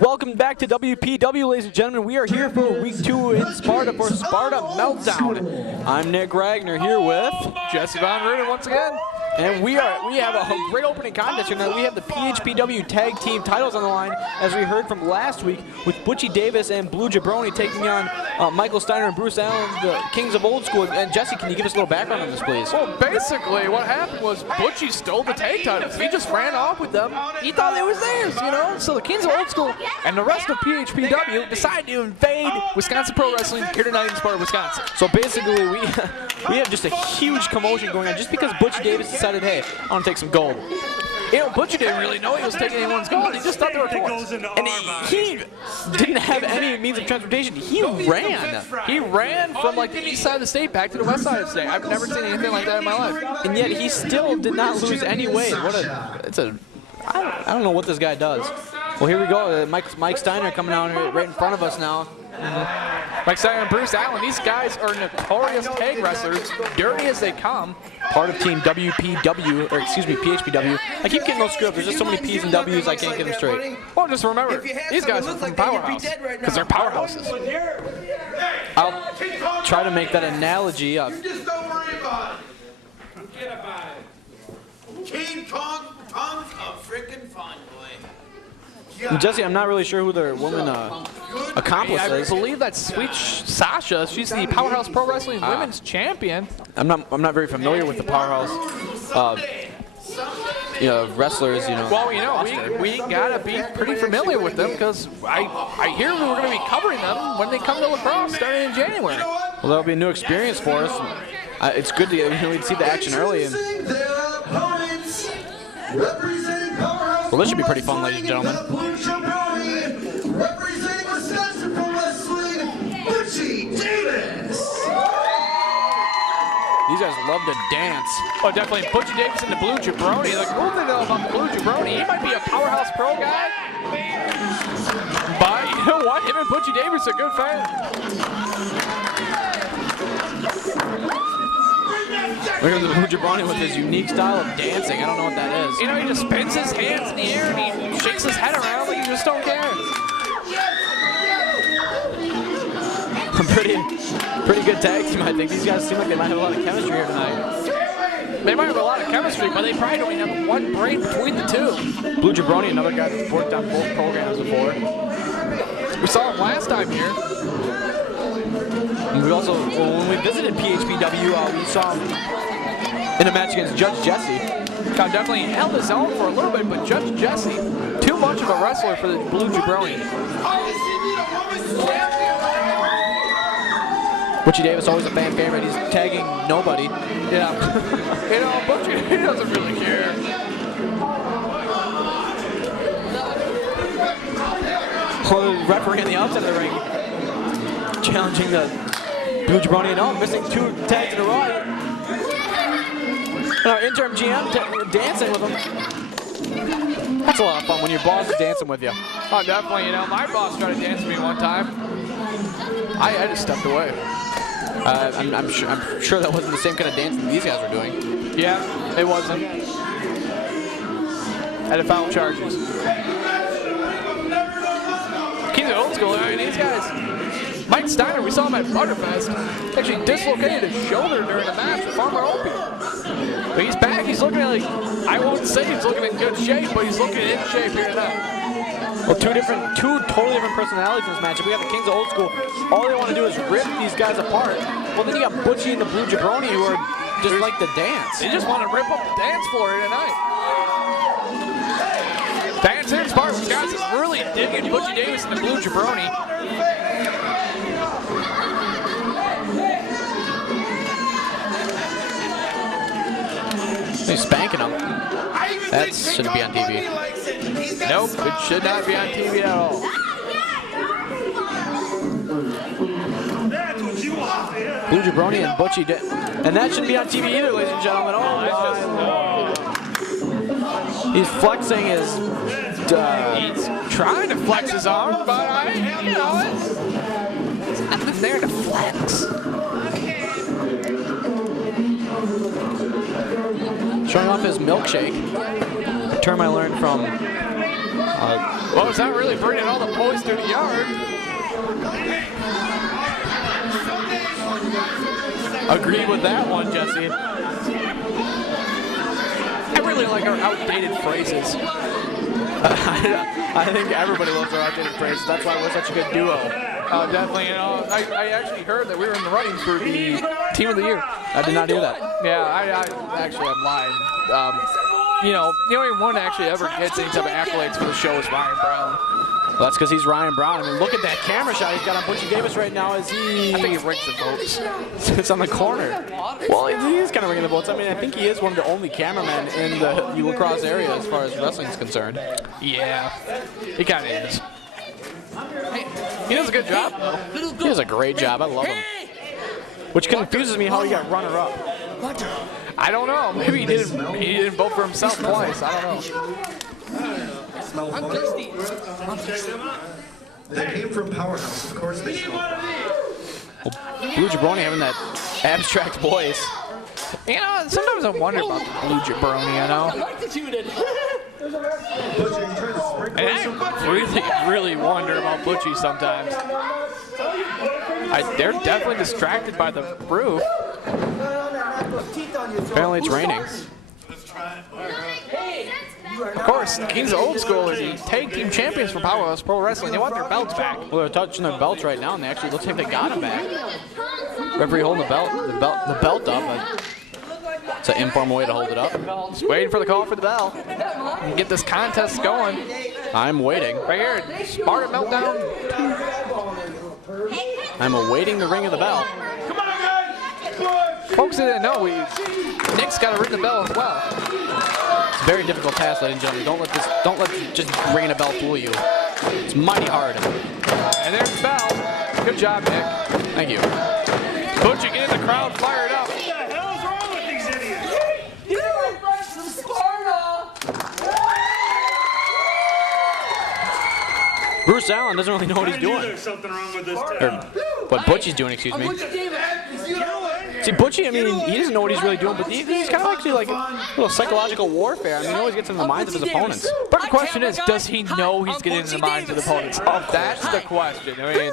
Welcome back to WPW, ladies and gentlemen. We are here for week 2 in Sparta for Sparta Meltdown. I'm Nick Ragnar here with Jesse Von Ruden once again. And we have a great opening contest here tonight. We have the PHPW tag team titles on the line, as we heard from last week, with Butchie Davis and Blue Jabroni taking on Michael Steiner and Bruce Allen, the Kings of Old School. And Jesse, can you give us a little background on this, please? Well, basically, what happened was Butchie stole the tag titles. He just ran off with them. He thought they was theirs, you know? So the Kings of Old School and the rest of PHPW decided to invade Wisconsin Pro Wrestling here tonight in Sparta, Wisconsin. So basically, we have just a huge commotion going on just because Butchie Davis decided, hey, I want to take some gold. You know, Butchie didn't really know he was taking anyone's gold. He just thought they were toys. And he didn't have any means of transportation. He ran. He ran from like the east side of the state back to the west side of the state. I've never seen anything like that in my life. And yet he still did not lose any weight. I don't know what this guy does. Well, here we go. Mike Steiner coming out here right in front of us now. Mike Steiner and Bruce Allen, these guys are notorious tag wrestlers, dirty as they come. Part of team WPW, or excuse me, PHPW. I keep getting those screwed up. There's just so many P's and W's I can't get them straight. Well, just remember, these guys are from Powerhouse, because they're powerhouses. I'll try to make that analogy up. Just don't worry about it. Forget about it. King Kong tons of freaking fun, boy. Jesse, I'm not really sure who their woman accomplice is. I believe that's Sweet Sasha. She's the Powerhouse Pro Wrestling Women's Champion. I'm not very familiar with the Powerhouse, wrestlers. Well, we gotta be pretty familiar with them because I hear we're gonna be covering them when they come to lacrosse starting in January. Well, that'll be a new experience for us. It's good to see the action early. Well, this should be pretty fun, ladies and gentlemen. Representing Wisconsin Pro Wrestling, Butchie Davis. These guys love to dance. Oh, definitely Butchie Davis and the Blue Jabroni. Like, cool thing though about the Blue Jabroni, he might be a Powerhouse Pro guy, but you know what? Him and Butchie Davis are good friends. Look at the Blue Jabroni with his unique style of dancing. I don't know what that is. You know, he just spins his hands in the air and he shakes his head around like he just don't care. Pretty good tag team, I think. These guys seem like they might have a lot of chemistry here tonight. They might have a lot of chemistry, but they probably don't even have one brain between the two. Blue Jabroni, another guy that's worked on both programs before. We saw him last time here. And we also, when we visited PHPW, we saw him in a match against Judge Jesse. God definitely held his own for a little bit, but Judge Jesse, too much of a wrestler for the Blue Jabroni. Butchie Davis, always a fan favorite. He's tagging nobody. Yeah. You know, Butchie, he doesn't really care. Well, the referee on the outside of the ring challenging the Blue Jabroni, and missing 2 tags in a row. And our interim GM dancing with him. That's a lot of fun when your boss is dancing with you. Oh, definitely. You know, my boss tried to dance with me one time. I just stepped away. I'm sure that wasn't the same kind of dance that these guys were doing. Yeah, it wasn't. Had to file charges. Kings of Old School, I mean, these guys. Mike Steiner, we saw him at Butterfest, actually dislocated his shoulder during a match with Farmer Opie. But he's back, he's looking like, I won't say he's looking in good shape, but he's looking in shape here tonight. Well, two totally different personalities in this matchup. We have the Kings of Old School. All they want to do is rip these guys apart. Well, then you got Butchie and the Blue Jabroni, who are just like to dance. They just want to rip up the dance floor here tonight. Fans here in Sparta, Wisconsin is really digging Butchie Davis and the Blue Jabroni. He's spanking him. That shouldn't be on TV. Nope, it should not be on TV at all. Blue Jabroni and Butchie, and that shouldn't be on TV either, ladies and gentlemen. He's flexing his. He's trying to flex his arm, but you know it. There's nothing there to flex. Showing off his milkshake. A term I learned from Well, it's not really bringing all the boys through the yard. Agree with that one, Jesse. I really like our outdated phrases. I think everybody loves our outdated phrases. That's why we're such a good duo. Definitely, you know, I actually heard that we were in the running for the team of the year. I did not hear that. Yeah, I'm lying. You know, the only one that actually ever gets any type of accolades for the show is Ryan Brown. Well, that's because he's Ryan Brown. I mean, look at that camera shot he's got on Butchie Davis right now. Is he? I think he rings the votes. It's on the corner. Well, he is kind of ringing the votes. I mean, I think he is one of the only cameramen in the lacrosse area as far as wrestling is concerned. Yeah, he kind of is. He does a good job, though. He does a great job. I love him. Which confuses me how he got runner-up. I don't know. Maybe he didn't vote for himself twice. I don't know. I'm thirsty. They came from Powerhouse, of course they smell. Blue Jabroni having that abstract voice. You know, sometimes I wonder about the Blue Jabroni, you know? And I really wonder about Butchie sometimes. They're definitely distracted by the roof. Apparently it's raining. Of course, Kings of Old School are the tag team champions for Powerhouse Pro Wrestling. They want their belts back. Well, they're touching their belts right now, and they actually looks like they got them back. Referee holding the belt up. It's an informal way to hold it up. Just waiting for the call for the bell. And get this contest going. I'm waiting. Right here, Sparta Meltdown. I'm awaiting the ring of the bell. Folks that didn't know, Nick's got to ring the bell as well. It's a very difficult task, ladies and gentlemen. Don't let just ringing a bell fool you. It's mighty hard. And there's the bell. Good job, Nick. Thank you. Butchie getting the crowd fired up. What the hell's wrong with these idiots? Bruce Allen doesn't really know what he's doing. There's something wrong with this Or town. what Butchie's doing, excuse me. See, Butchie, I mean, he doesn't know what he's really doing, but this is kind of actually like a little psychological warfare. I mean, he always gets in the minds of his opponents. But the question is, does he know he's getting in the minds of the opponents? Oh, that's the question. I mean,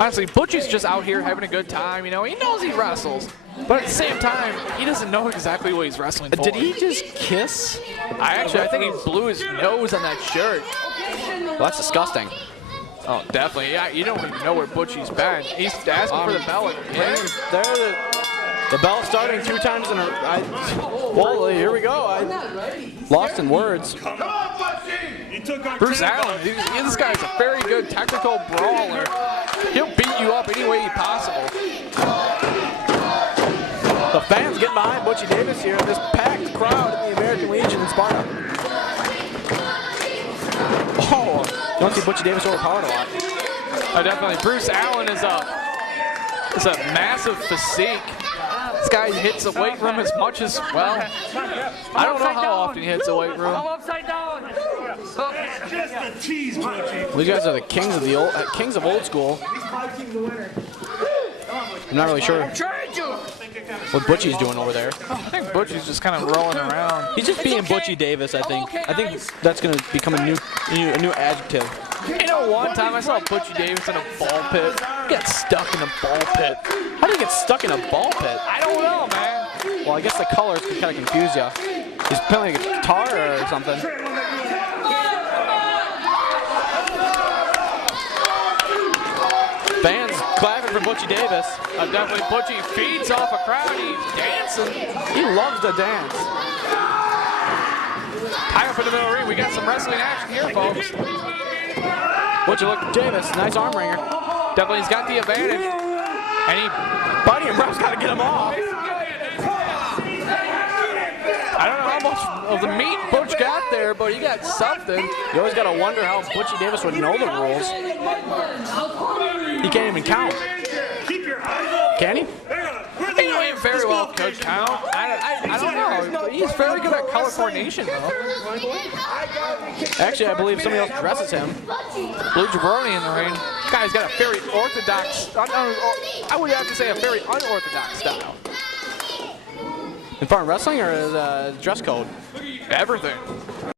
honestly, Butchie's just out here having a good time. You know, he knows he wrestles, but at the same time, he doesn't know exactly what he's wrestling for. Did he just kiss? I think he blew his nose on that shirt. Well, that's disgusting. Oh, definitely. Yeah, you don't even know where Butchie's been. He's asking for the bell. The bell starting 2 times in a. Well, here we go. Lost in words. Come on, Butchie! You took our Bruce Allen, this guy's a very good technical brawler. He'll beat you up any way possible. The fans getting behind Butchie Davis here. This packed crowd in the American Legion in Sparta. Oh, you don't see Butchie Davis overpowered a lot. Oh, definitely. Bruce Allen is a massive physique. This guy hits the weight room as much as, well, I don't know how often he hits the weight room. I'm upside down. Just a tease, Butchie. Well, these guys are the kings of old school. I'm not really sure what Butchie's doing over there. I think Butchie's just kind of rolling around. He's just being Butchie Davis, I think. I think that's going to become a new adjective. You know, one time I saw Butchie Davis in a ball pit. He got stuck in a ball pit. How do you get stuck in a ball pit? I don't know, man. Well, I guess the colors could kind of confuse you. He's playing a guitar or something. Fans clapping for Butchie Davis. Definitely Butchie feeds off a crowd. He's dancing. He loves to dance. High up in the middle ring, we got some wrestling action here, folks. Butchie look Davis, nice arm wringer. Definitely, he's got the advantage. And Buddy and Brown's got to get him off. I don't know how much of the meat Butch got there, but he got something. You always got to wonder how Butchie Davis would know the rules. He can't even count. Keep your eyes open. Can he? He very well could count. I don't know. He's very good at color coordination, though. Actually, I believe somebody else dresses him. Blue Jabroni in the ring. Guy's got a very orthodox, I would have to say a very unorthodox style. In foreign wrestling or dress code? Everything.